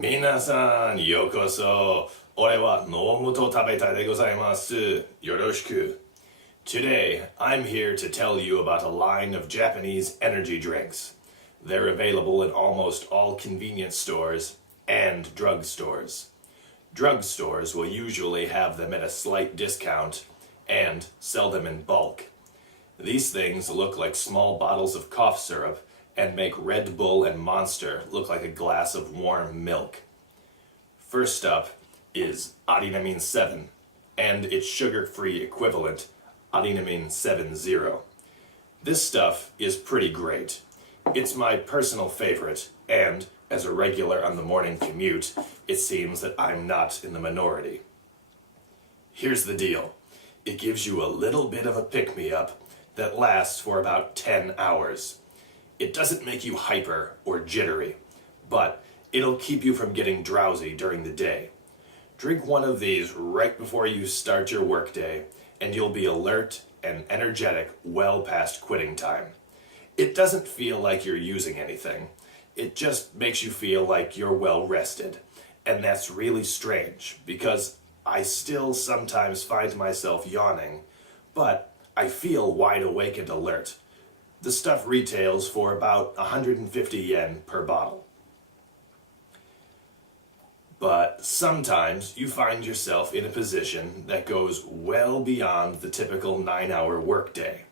皆さん、ようこそ。俺はノムト食べたいでございます。よろしく。Today, I'm here to tell you about a line of Japanese energy drinks. They're available in almost all convenience stores and drug stores. Drug stores will usually have them at a slight discount and sell them in bulk. These things look like small bottles of cough syrup and make Red Bull and Monster look like a glass of warm milk. First up is Alinamin 7 and its sugar-free equivalent, Alinamin ZERO. This stuff is pretty great. It's my personal favorite, and as a regular on the morning commute, it seems that I'm not in the minority. Here's the deal. It gives you a little bit of a pick-me-up that lasts for about 10 hours. It doesn't make you hyper or jittery, but it'll keep you from getting drowsy during the day. Drink one of these right before you start your workday, and you'll be alert and energetic well past quitting time. It doesn't feel like you're using anything. It just makes you feel like you're well rested. And that's really strange, because I still sometimes find myself yawning, but I feel wide awake and alert. The stuff retails for about 150 yen per bottle. But sometimes you find yourself in a position that goes well beyond the typical 9-hour workday.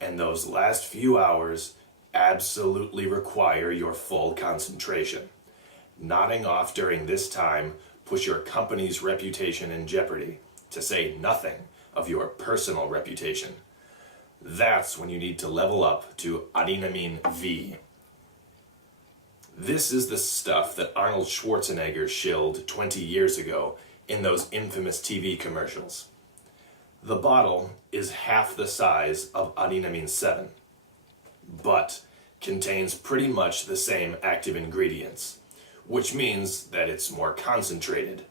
And those last few hours absolutely require your full concentration. Nodding off during this time puts your company's reputation in jeopardy, to say nothing of your personal reputation. That's when you need to level up to Alinamin V. This is the stuff that Arnold Schwarzenegger shilled 20 years ago in those infamous TV commercials. The bottle is half the size of Alinamin 7, but contains pretty much the same active ingredients, which means that it's more concentrated.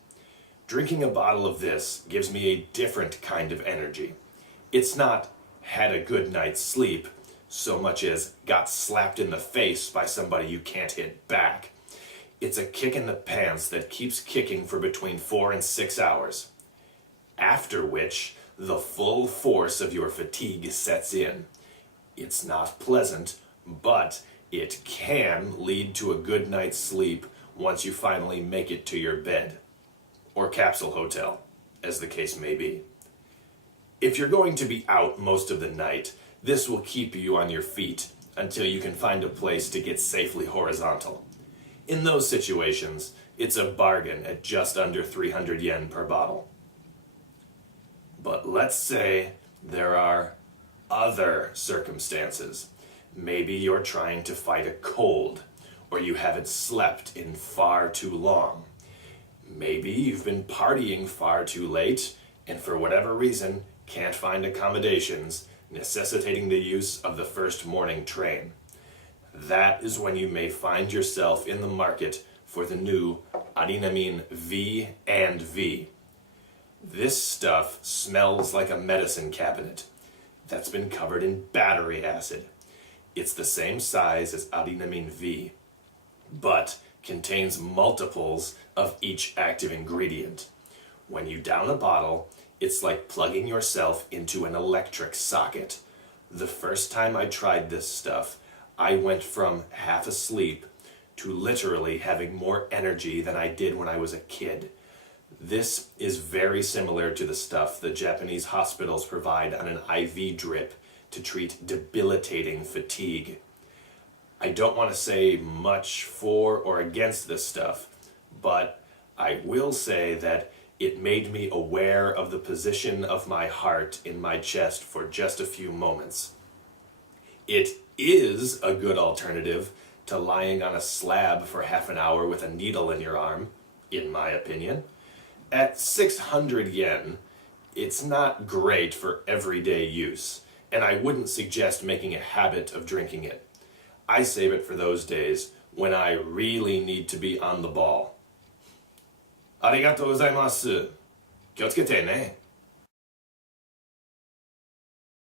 Drinking a bottle of this gives me a different kind of energy. It's not had a good night's sleep so much as got slapped in the face by somebody you can't hit back. It's a kick in the pants that keeps kicking for between 4 and 6 hours, after which the full force of your fatigue sets in. It's not pleasant, but it can lead to a good night's sleep once you finally make it to your bed, or capsule hotel, as the case may be. If you're going to be out most of the night, this will keep you on your feet until you can find a place to get safely horizontal. In those situations, it's a bargain at just under 300 yen per bottle. But let's say there are other circumstances. Maybe you're trying to fight a cold, or you haven't slept in far too long. Maybe you've been partying far too late, and for whatever reason, can't find accommodations, necessitating the use of the first morning train. That is when you may find yourself in the market for the new Alinamin V and V. This stuff smells like a medicine cabinet that's been covered in battery acid. It's the same size as Alinamin V, but contains multiples of each active ingredient. When you down a bottle, it's like plugging yourself into an electric socket. The first time I tried this stuff, I went from half asleep to literally having more energy than I did when I was a kid. This is very similar to the stuff that Japanese hospitals provide on an IV drip to treat debilitating fatigue. I don't want to say much for or against this stuff, but I will say that it made me aware of the position of my heart in my chest for just a few moments. It is a good alternative to lying on a slab for half an hour with a needle in your arm, in my opinion. At 600 yen, it's not great for everyday use, and I wouldn't suggest making a habit of drinking it. I save it for those days when I really need to be on the ball. ありがとうございます。気をつけてね。